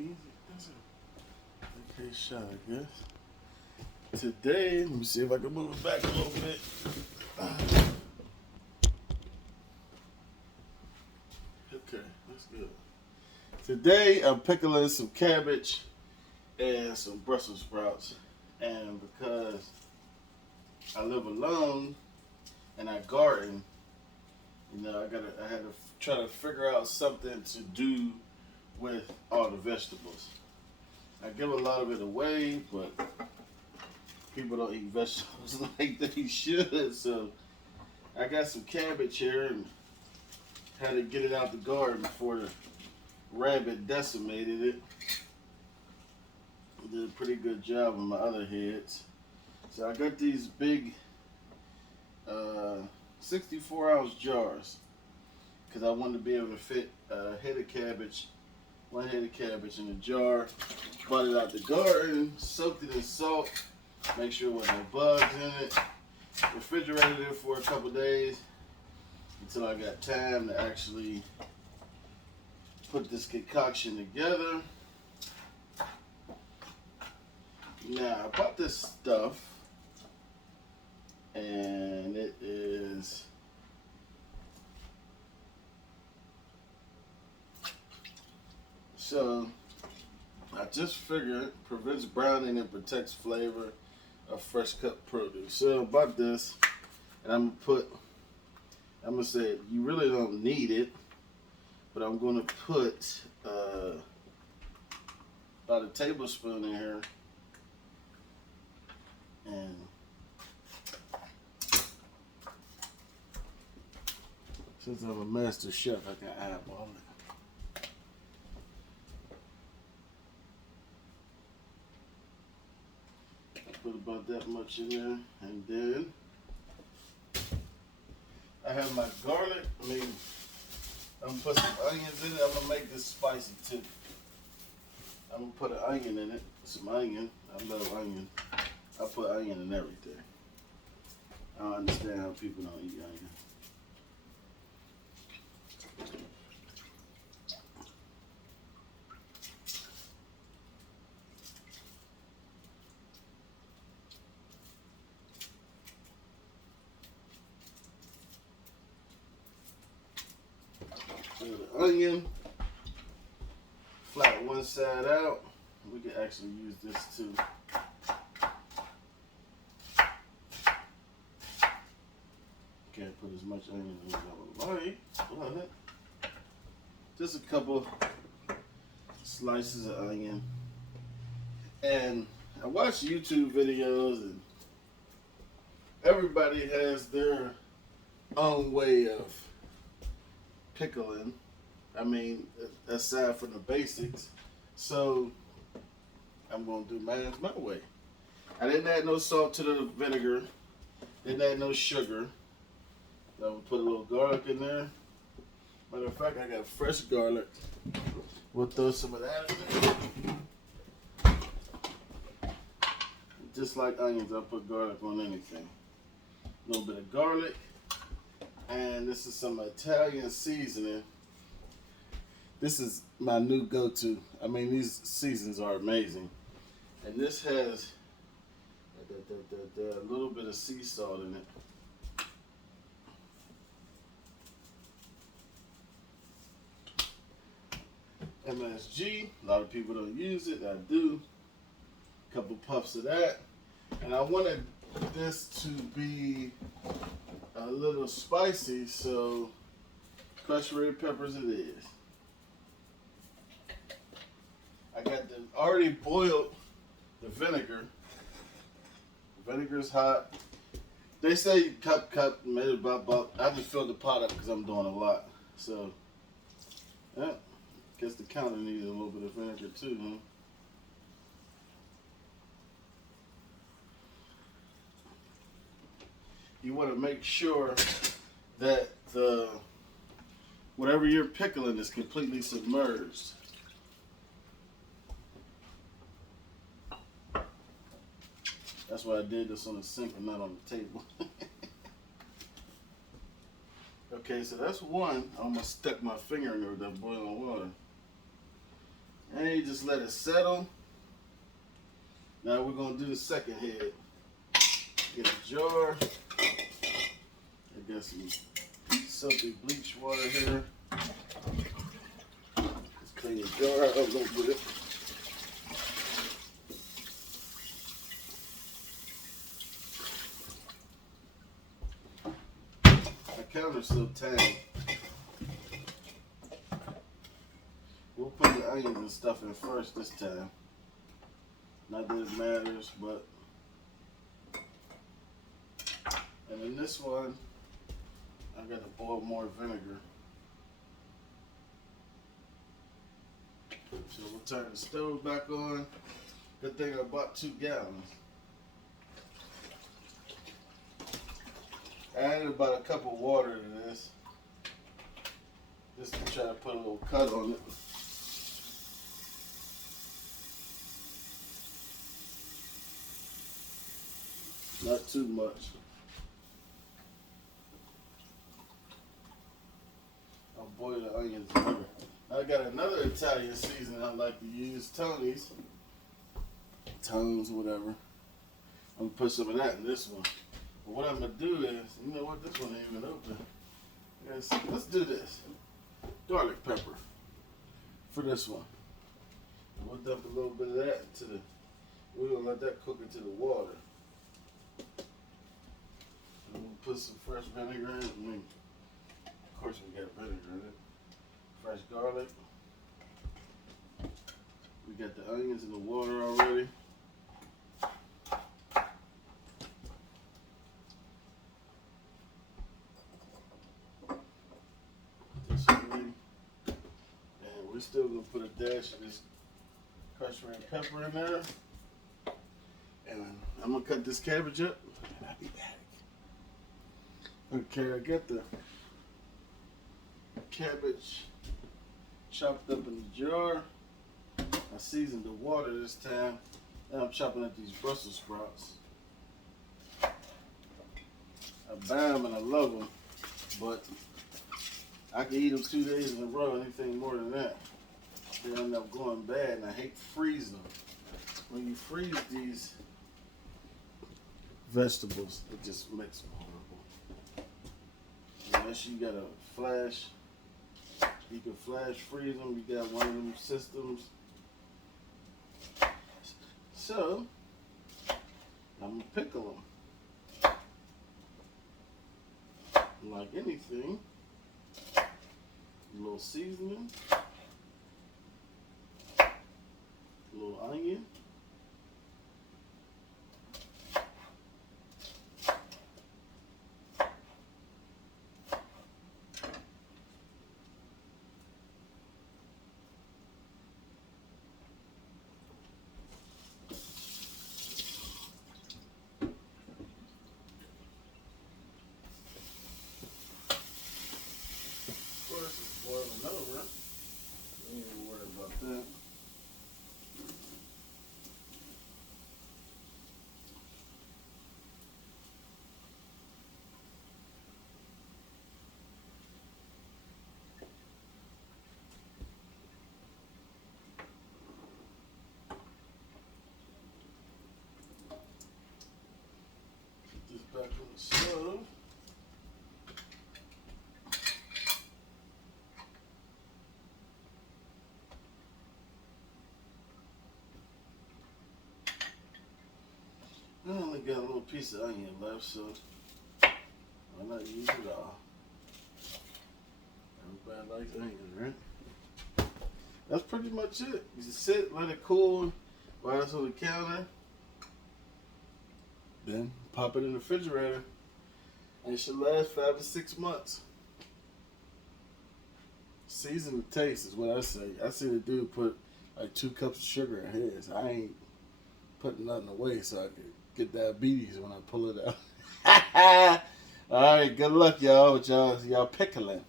easy. That's a okay shot, I guess. Today, let me see if I can move it back a little bit. Okay, that's good. Today, I'm pickling some cabbage and some Brussels sprouts. And because I live alone and I garden, I had to try to figure out something to do with all the vegetables. I give a lot of it away, but people don't eat vegetables like they should. So I got some cabbage here and had to get it out the garden before the rabbit decimated it. I did a pretty good job on my other heads. So I got these big 64-ounce jars because I wanted to be able to fit one head of cabbage in a jar. Brought it out the garden, soaked it in salt, make sure there wasn't no bugs in it. Refrigerated it for a couple days until I got time to actually put this concoction together. Now, I bought this stuff, and it is so I just figured it prevents browning and protects flavor of fresh cut produce. So I bought this, and I'm gonna say you really don't need it, but I'm gonna put about a tablespoon in here. And since I'm a master chef, I can eyeball it. I put about that much in there, and then I have my garlic. I'm gonna put some onions in it. I'm gonna make this spicy too. I'm gonna put an onion in it. Some onion. I love onion. I put onion in everything. I don't understand how people don't eat onion. So the onion, flat one side out. We can actually use this too. Can't put as much onion as I would like, but just a couple slices of onion. And I watch YouTube videos, and everybody has their own way of pickling. Aside from the basics. So I'm gonna do mine my way. I didn't add no salt to the vinegar. Didn't add no sugar. I'm gonna put a little garlic in there. Matter of fact, I got fresh garlic. We'll throw some of that in there. Just like onions, I put garlic on anything. A little bit of garlic. And this is some Italian seasoning. This is my new go-to. These seasons are amazing. And this has a little bit of sea salt in it. MSG, a lot of people don't use it, I do. A couple puffs of that. And I wanted this to be a little spicy, so crushed red peppers it is. I got already boiled the vinegar. The vinegar is hot. They say cup, made it about. I just filled the pot up because I'm doing a lot. So, yeah. Guess the counter needs a little bit of vinegar too, huh? You want to make sure that whatever you're pickling is completely submerged. That's why I did this on the sink and not on the table. Okay, so that's one. I almost stuck my finger in there with that boiling water. And me, just let it settle. Now we're gonna do the second head. Get a jar. I got some soapy bleach water here. Let's clean the jar out a little bit. My counter's so tiny. We'll put the onions and stuff in first this time. Not that it matters, but. And in this one, I got to boil more vinegar. So we'll turn the stove back on. Good thing I bought 2 gallons. I added about a cup of water to this, just to try to put a little cut on it. Not too much. I'll boil the onions later. I got another Italian seasoning I like to use, Tony's. Tones, whatever. I'm gonna put some of that in this one. But what I'm gonna do is, you know what, this one ain't even open. Yes, let's do this. Garlic pepper for this one. We'll dump a little bit of that into the, we're gonna let that cook into the water. And we'll put some fresh vinegar in it. I mean, of course we got vinegar in it. Fresh garlic. We got the onions in the water already. This in. And we're still gonna put a dash of this crushed red pepper in there. And I'm gonna cut this cabbage up and I'll be back. Okay, I got the cabbage chopped up in the jar. I seasoned the water this time. Now I'm chopping up these Brussels sprouts. I buy them and I love them, but I can eat them 2 days in a row. Anything more than that, they end up going bad, and I hate freezing them. When you freeze these vegetables, it just makes them horrible. Unless you got a flash. You can flash freeze them. You got one of them systems. So, I'm going to pickle them. Like anything, a little seasoning, a little onion, boiling over. We ain't even worried about that. Put this back on the stove. I only got a little piece of onion left, so why not use it all? Everybody likes onion, right? That's pretty much it. You just sit, let it cool while it's on the counter. Then pop it in the refrigerator. And it should last 5 to 6 months. Season the taste is what I say. I see the dude put like 2 cups of sugar in his. I ain't putting nothing away so I could get diabetes when I pull it out. All right, good luck, y'all, with y'all pickling.